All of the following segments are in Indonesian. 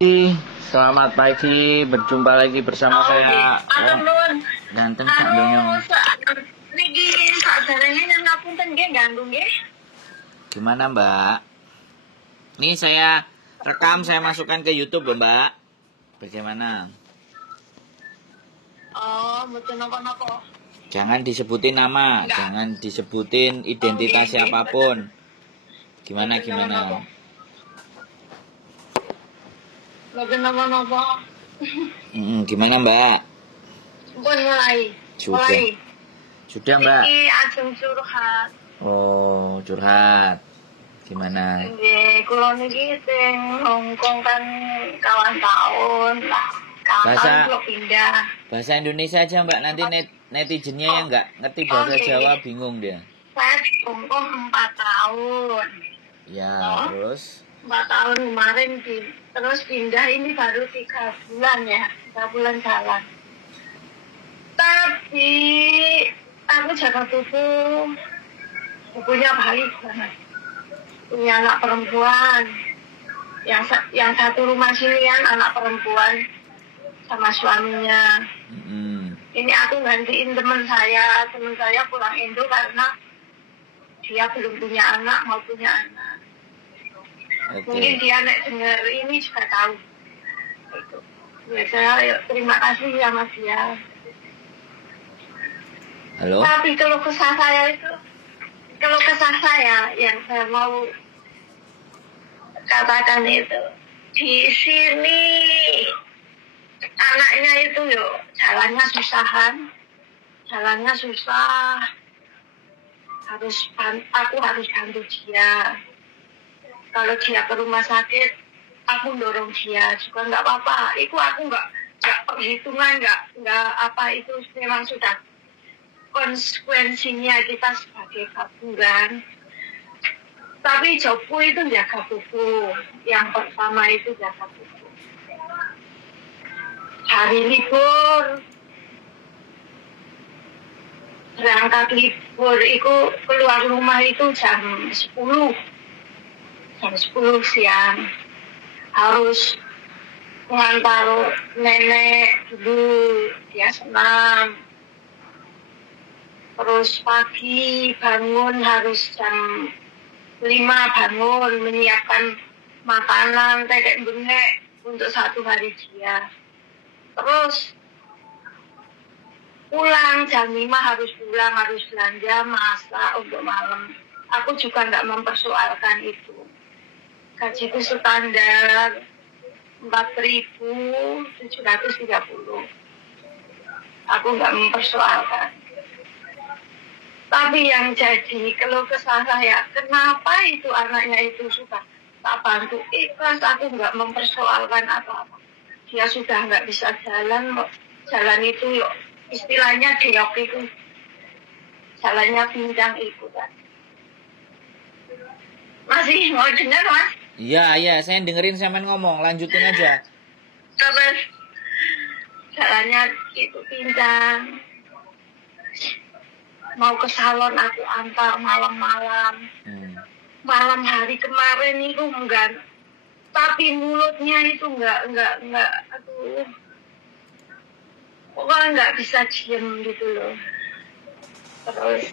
Selamat pagi, berjumpa lagi bersama saya. Ganteng Kak Donyong. Niki sakjarene nang ngapunten nggih ganggu nggih. Gimana Mbak? Ini saya rekam, saya masukkan ke YouTube loh Mbak. Bagaimana? Oh, mboten napa-napa. Jangan disebutin nama, jangan disebutin identitas siapapun. Gimana? Mboten napa-napa. Gimana Mbak? Pun mulai. Sudah Mbak. Iki ajeng curhat. Oh, curhat. Gimana? Nggih, kula niki sing Hongkong kan kawan tahun lah. Bahasa- Kula pindah. Bahasa Indonesia aja Mbak, nanti netizennya yang nggak ngerti bahasa Oke. Jawa bingung dia. Saya di Hongkong 4 tahun. Ya, terus? 4 tahun kemarin terus pindah ini baru 3 bulan ya, 3 bulan jalan. Tapi aku jaga tubuh, tubuhnya baik banget. Punya anak perempuan, yang satu rumah sinian anak perempuan sama suaminya. Ini aku gantiin teman saya pulang Indo karena dia belum punya anak, mau punya anak. Oke. Mungkin dia nek denger ini juga tahu. Itu. Ya, saya terima kasih sama dia. Halo? Tapi kalau kesah saya yang saya mau katakan itu, di sini anaknya itu jalannya susah. Aku harus bantu dia. Kalau dia ke rumah sakit, aku dorong dia juga nggak apa-apa. Itu aku nggak perhitungan, nggak apa, itu memang sudah konsekuensinya kita sebagai gabungan. Tapi jobku itu jaga tubuh. Yang pertama itu jaga tubuh. Hari libur, berangkat libur, itu keluar rumah itu jam 10 siang. Harus mengantar nenek dulu, dia senang. Terus pagi bangun harus jam 5 bangun, menyiapkan makanan tetek bengek untuk satu hari dia. Terus pulang jam 5 harus belanja, masak untuk malam. Aku juga nggak mempersoalkan itu. Gajiku standar 4.730. Aku nggak mempersoalkan. Tapi yang jadi keluh kesah saya, kenapa itu anaknya itu suka tak bantu ikhlas, aku nggak mempersoalkan apa-apa. Dia sudah nggak bisa jalan itu istilahnya deok itu, jalannya pincang itu kan. Masih mau dengar Mas? Iya, saya dengerin sampean ngomong, lanjutin aja. Terus jalannya itu pincang. Mau ke salon aku antar malam-malam. Malam hari kemarin itu enggak. Tapi mulutnya itu enggak, aduh. Pokoknya enggak bisa diem gitu loh. Terus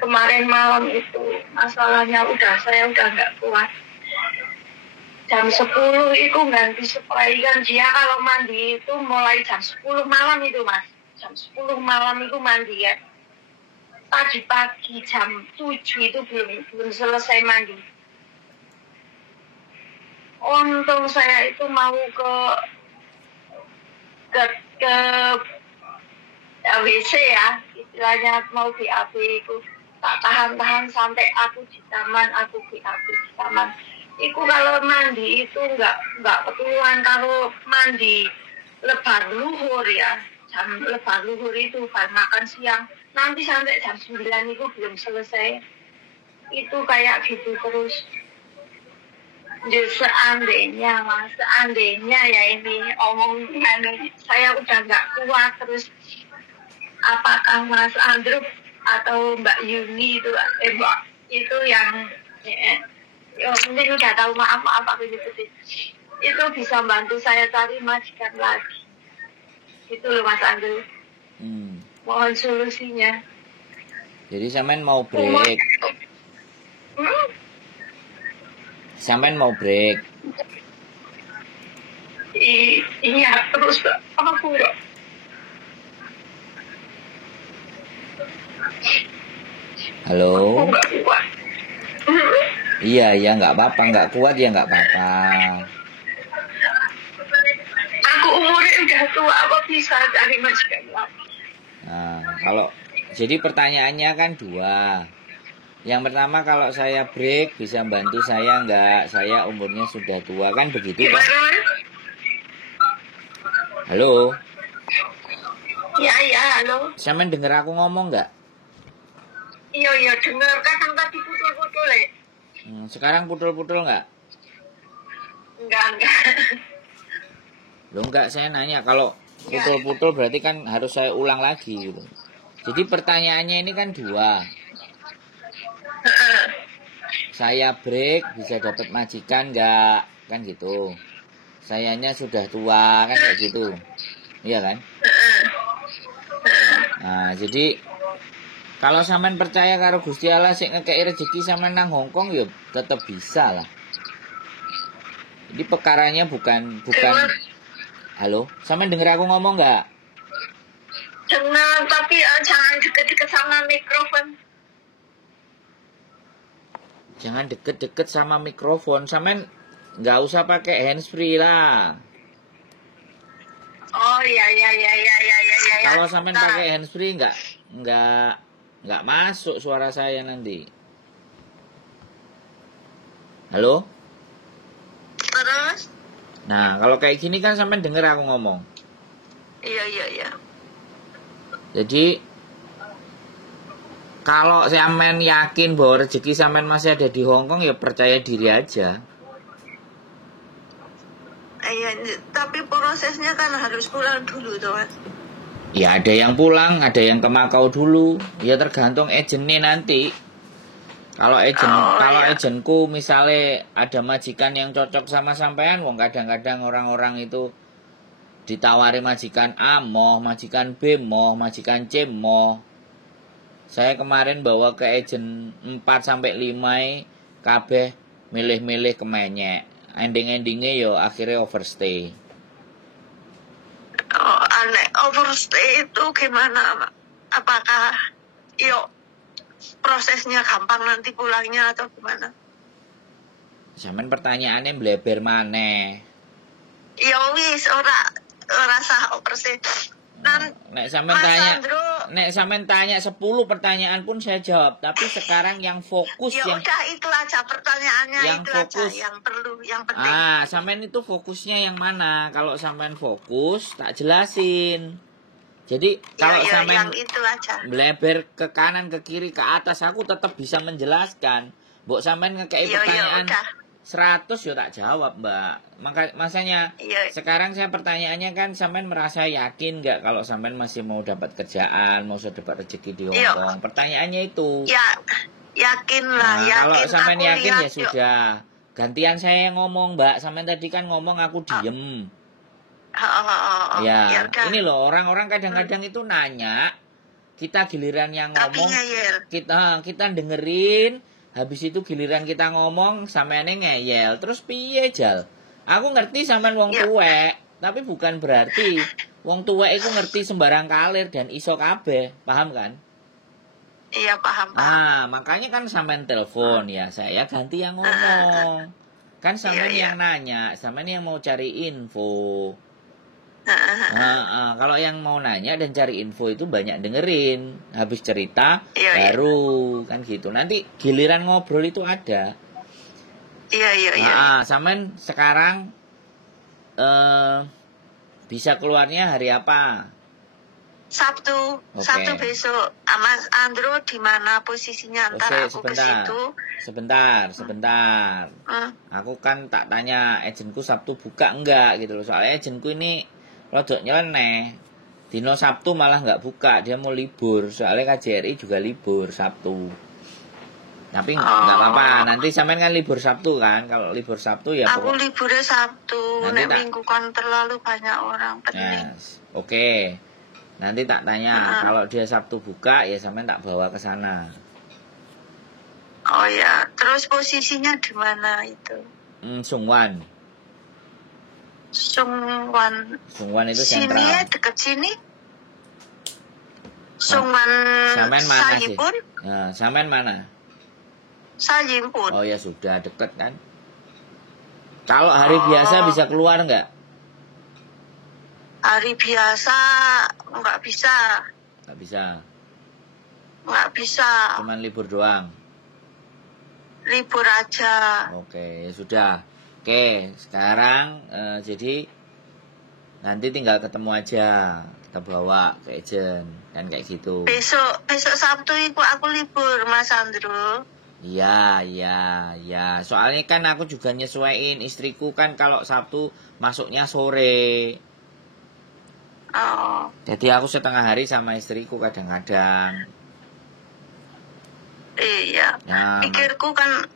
kemarin malam itu masalahnya saya udah enggak kuat. Jam 10 itu ganti spray kan, dia kalau mandi itu mulai jam 10 malam itu Mas. Jam 10 malam itu mandi ya. Tadi pagi jam 7 itu belum selesai mandi. Untung saya itu mau ke WC ya, istilahnya mau BAB itu. Tak tahan sampai aku di taman, di taman. Iku kalau mandi itu enggak keturuan. Kalau mandi lebar luhur ya, jam lebar luhur itu baru makan siang, nanti sampai jam 9 itu belum selesai. Itu kayak gitu terus. Jadi seandainya ya ini omongan saya udah nggak kuat, terus apakah Mas Andrew atau Mbak Yuni itu Mbak itu yang ya mungkin udah tahu, maaf aku gitu sih. itu bisa bantu saya cari majikan lagi. Itu loh Mas Andrew. Mohon solusinya. Jadi sampean mau Umur, break. Sampean mau break. Iya terus aku nggak. Halo. Aku nggak kuat. Iya, ya nggak apa-apa, nggak kuat ya nggak apa-apa. Aku umurnya udah tua, apa bisa cari majikan lagi? Nah, kalau jadi pertanyaannya kan dua. Yang pertama, kalau saya break bisa bantu saya nggak? Saya umurnya sudah tua, kan begitu kan? Halo. Iya, halo. Sampean denger aku ngomong nggak? Iya, dengar. Kadang tadi putul-putul ya. Sekarang putul-putul nggak? Enggak. Loh enggak, saya nanya kalau putul-putul berarti kan harus saya ulang lagi gitu. Jadi pertanyaannya ini kan dua. Saya break bisa dapat majikan nggak? Kan gitu. Sayanya sudah tua kan kayak gitu. Iya kan? Nah, jadi kalau sampean percaya karo Gusti Allah sik ngekeki rezeki sampean nang Hongkong ya tetap bisa lah. Jadi perkaranya bukan Halo, sampean denger aku ngomong nggak? Dengar, tapi jangan deket-deket sama mikrofon. Jangan deket-deket sama mikrofon. Sampean nggak usah pakai handsfree lah. Oh iya. Kalau sampean pakai handsfree nggak masuk suara saya nanti. Halo? Terus? Nah, kalau kayak gini kan sampean denger aku ngomong. Iya. Jadi kalau sampean yakin bahwa rezeki sampean masih ada di Hongkong ya percaya diri aja. Iya, tapi prosesnya kan harus pulang dulu tuh Mas. Ya ada yang pulang, ada yang ke Makau dulu. Ya tergantung agennya nanti. Kalau agenku misalnya ada majikan yang cocok sama sampean, wong kadang-kadang orang-orang itu ditawari majikan A moh, majikan B moh, majikan C moh. Saya kemarin bawa ke agen 4 sampai 5 kabeh milih-milih kemenyek. Ending-endingnya yo akhirnya overstay. Oh, aneh. Overstay itu gimana? Apakah prosesnya gampang nanti pulangnya atau gimana? Sampeyan pertanyaannya bleber maneh. Ya wis ora sah overstay. Nek sampean tanya 10 pertanyaan pun saya jawab, tapi sekarang yang fokus ya udah itu aja pertanyaannya, yang itu fokus aja yang perlu, yang penting. Sampean itu fokusnya yang mana? Kalau sampean fokus tak jelasin. Jadi kalau sampean melebar ke kanan, ke kiri, ke atas, aku tetap bisa menjelaskan. Mbok sampean ngekei pertanyaan 100 yo tak jawab, Mbak. Makanya sekarang saya pertanyaannya kan sampean merasa yakin nggak kalau sampean masih mau dapat kerjaan, mau dapat rezeki di Hongkong? Pertanyaannya itu. Ya, yakin lah, yakin. Kalau sampean yakin ya sudah. Yuk. Gantian saya yang ngomong, Mbak. Sampean tadi kan ngomong aku diem. Ya, ini loh orang-orang kadang-kadang itu nanya, kita giliran yang ngomong, kita dengerin, habis itu giliran kita ngomong sampeane ngeyel, terus piye jal? Aku ngerti sampean wong tuwek, tapi bukan berarti wong tuwek itu ngerti sembarang kalir dan iso kabeh, paham kan? Iya, paham. Makanya kan sampean telepon ya, saya ganti yang ngomong. Kan sampean yang nanya, sampean yang mau cari info. Kalau yang mau nanya dan cari info itu banyak dengerin, habis cerita baru kan gitu. Nanti giliran ngobrol itu ada. Iya. Sampean sekarang bisa keluarnya hari apa? Sabtu. Sabtu besok. Mas Andrew di mana posisinya? Ntar aku ke situ. Sebentar. Aku kan tak tanya agenku Sabtu buka enggak gitu loh. Soalnya agenku ini rodok nyeleneh. Dino Sabtu malah nggak buka, dia mau libur. Soalnya KJRI juga libur Sabtu. Tapi nggak apa-apa. Nanti sampean kan libur Sabtu kan. Kalau libur Sabtu ya Aku liburnya Sabtu. Nanti Nek minggu kan terlalu banyak orang penting. Yes. Oke. Nanti tak tanya. Kalau dia Sabtu buka ya sampean tak bawa ke sana. Oh ya. Terus posisinya di mana itu? Sungwan. Sungwan itu sini sentral. Ya deket sini. Sungwan Sampean mana Sayipun? sih? Nah, sampean mana? Sayipun. Oh ya sudah deket kan. Kalau hari biasa bisa keluar nggak? Hari biasa nggak bisa. Nggak bisa. Cuman libur doang. Libur aja. Oke, ya sudah. Oke, sekarang jadi nanti tinggal ketemu aja. Kita bawa ke agent kan kayak gitu. Besok Sabtu itu aku libur Mas Andro. Iya. Soalnya kan aku juga nyesuaiin istriku kan kalau Sabtu masuknya sore. Oh. Jadi aku setengah hari sama istriku kadang-kadang. Iya. Ya. Pikirku kan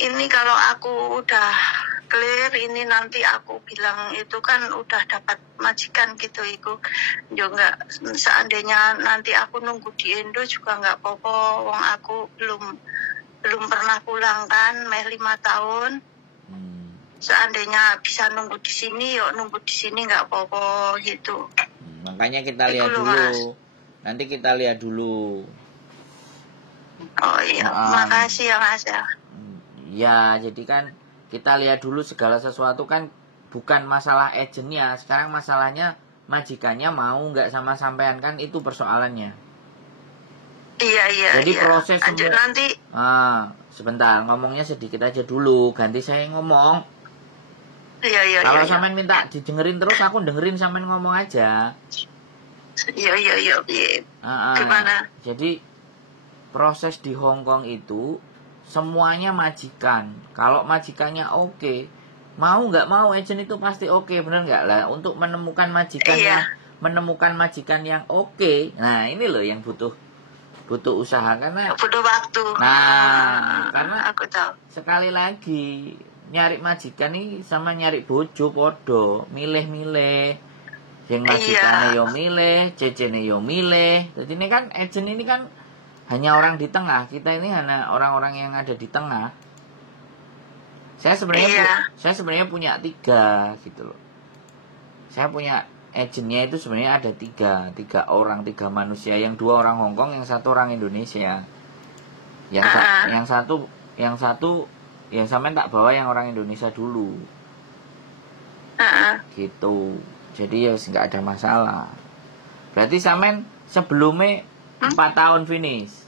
ini kalau aku udah clear ini nanti aku bilang itu kan udah dapat majikan gitu itu. Yo enggak seandainya nanti aku nunggu di Indo juga enggak apa-apa. Wong aku belum pernah pulang kan, 5 tahun. Seandainya bisa nunggu di sini, yuk nunggu di sini nggak apa-apa gitu. Makanya kita lihat dulu. Mas. Nanti kita lihat dulu. Oh iya, makasih ya Mas ya. Ya, jadi kan kita lihat dulu segala sesuatu kan bukan masalah agentnya. Sekarang masalahnya majikannya mau nggak sama sampean kan itu persoalannya. Iya. Jadi proses nanti. Sebentar ngomongnya sedikit aja dulu. Ganti saya ngomong. Iya. Kalau sampean minta didengerin terus aku dengerin sampean ngomong aja. Iya. Gimana? Jadi proses di Hong Kong itu semuanya majikan. Kalau majikannya oke, mau nggak mau agent itu pasti oke, bener nggak lah? Untuk menemukan majikan yang oke. Nah ini loh yang butuh usaha karena butuh waktu. Nah karena aku tahu. Sekali lagi nyari majikan nih sama nyari bojo podo, milih-milih. Yang majikannya yo milih, cecene yo milih. Jadi ini kan agent ini kan hanya orang di tengah. Kita ini hanya orang-orang yang ada di tengah. Saya sebenarnya punya 3 gitu loh. Saya punya agentnya itu sebenarnya ada 3 orang, 3 manusia. Yang 2 orang Hong Kong, yang 1 orang Indonesia. Yang satu yang sampean tak bawa yang orang Indonesia dulu. Gitu. Jadi ya nggak ada masalah. Berarti sampean sebelumnya 4 tahun finish.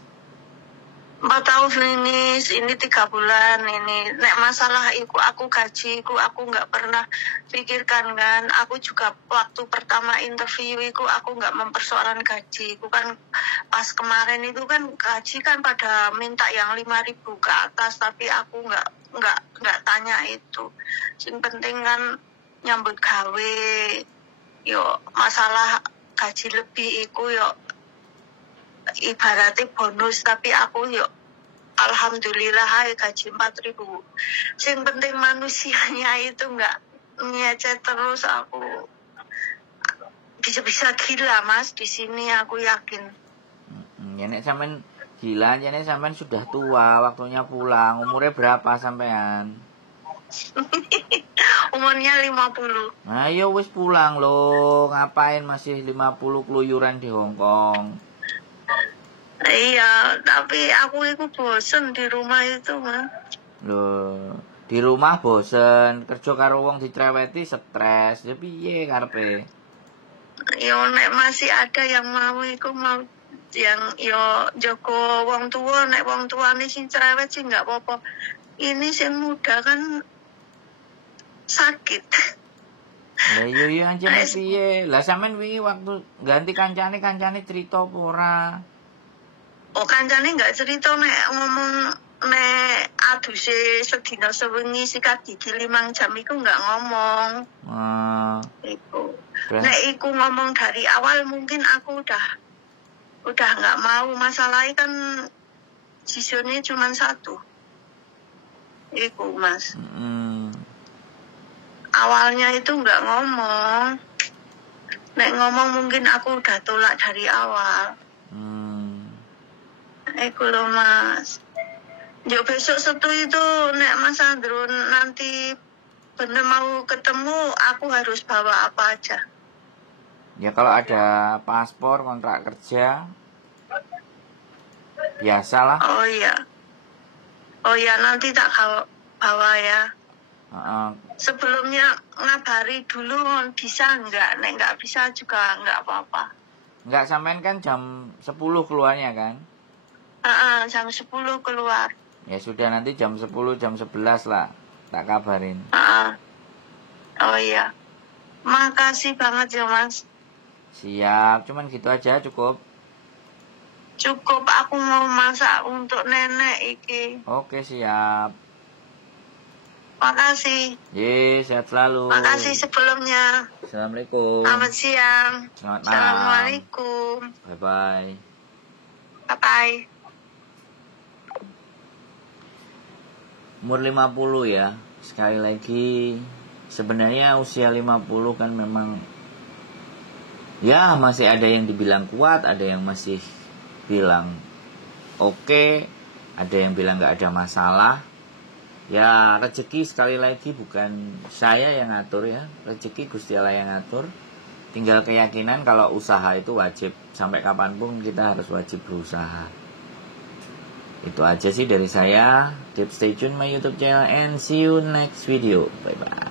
4 tahun finish, ini 3 bulan ini. Nek masalah aku gajiku aku nggak pernah pikirkan kan. Aku juga waktu pertama interview aku nggak mempersoalkan gaji. Kan pas kemarin itu kan gaji kan pada minta yang 5.000 ke atas, tapi aku nggak tanya itu. Yang penting kan nyambut gawe. Yo masalah gaji lebih yo ibaratnya bonus, tapi aku yuk alhamdulillah gaji 4.000. Yang penting manusianya itu nggak ngecet terus. Aku bisa gila Mas di sini, aku yakin. Ya nek sampean gila, ya nek sampean sudah tua, waktunya pulang. Umurnya berapa sampean? Umurnya 50. Nah, ya wis pulang loh. Ngapain masih 50 keluyuran di Hong Kong? Iya, tapi aku itu bosen di rumah itu, Mas. Loh, di rumah bosen, kerja karo wong dicereweti stres. Ya piye karepe? Yo nek masih ada yang mau yang yo jago wong tua, nek wong tuane sing cerewet sih enggak apa-apa. Ini sing muda kan sakit. Lah yo anjene piye? Lah sampean wingi waktu ganti kancane cerita apa ora? Oh kancane enggak cerita nek ngomong nek aduse sedina sewengi sikat gigi 5 jam iku enggak ngomong. Iku. Nek iku ngomong dari awal mungkin aku udah enggak mau. Masalahnya kan sisonnya cuma 1. Iku Mas. Awalnya itu nggak ngomong. Nek ngomong mungkin aku udah tolak dari awal. Iku loh Mas. Yo besok Sabtu itu nek Mas Andro nanti bener mau ketemu, aku harus bawa apa aja? Ya kalau ada paspor, kontrak kerja, biasalah. Oh iya nanti tak bawa ya. Sebelumnya ngabari dulu bisa nggak? Nek nggak bisa juga nggak apa-apa. Nggak, sampean kan jam 10 keluarnya kan? Jam 10 keluar. Ya sudah, nanti jam 10, jam 11 lah. Tak kabarin. Oh iya. Makasih banget ya Mas. Siap, cuman gitu aja cukup. Cukup, aku mau masak untuk nenek iki. Oke, siap. Makasih. Sehat selalu. Makasih sebelumnya. Assalamualaikum. Selamat siang. Selamat malam. Assalamualaikum. Bye-bye. Bye-bye. Umur 50 ya. Sekali lagi, sebenarnya usia 50 kan memang ya masih ada yang dibilang kuat, ada yang masih bilang oke, ada yang bilang gak ada masalah. Ya rezeki sekali lagi bukan saya yang ngatur ya, rezeki Gusti Allah yang ngatur. Tinggal keyakinan kalau usaha itu wajib, sampai kapanpun kita harus wajib berusaha. Itu aja sih dari saya. Keep stay tune my YouTube channel and see you next video. Bye bye.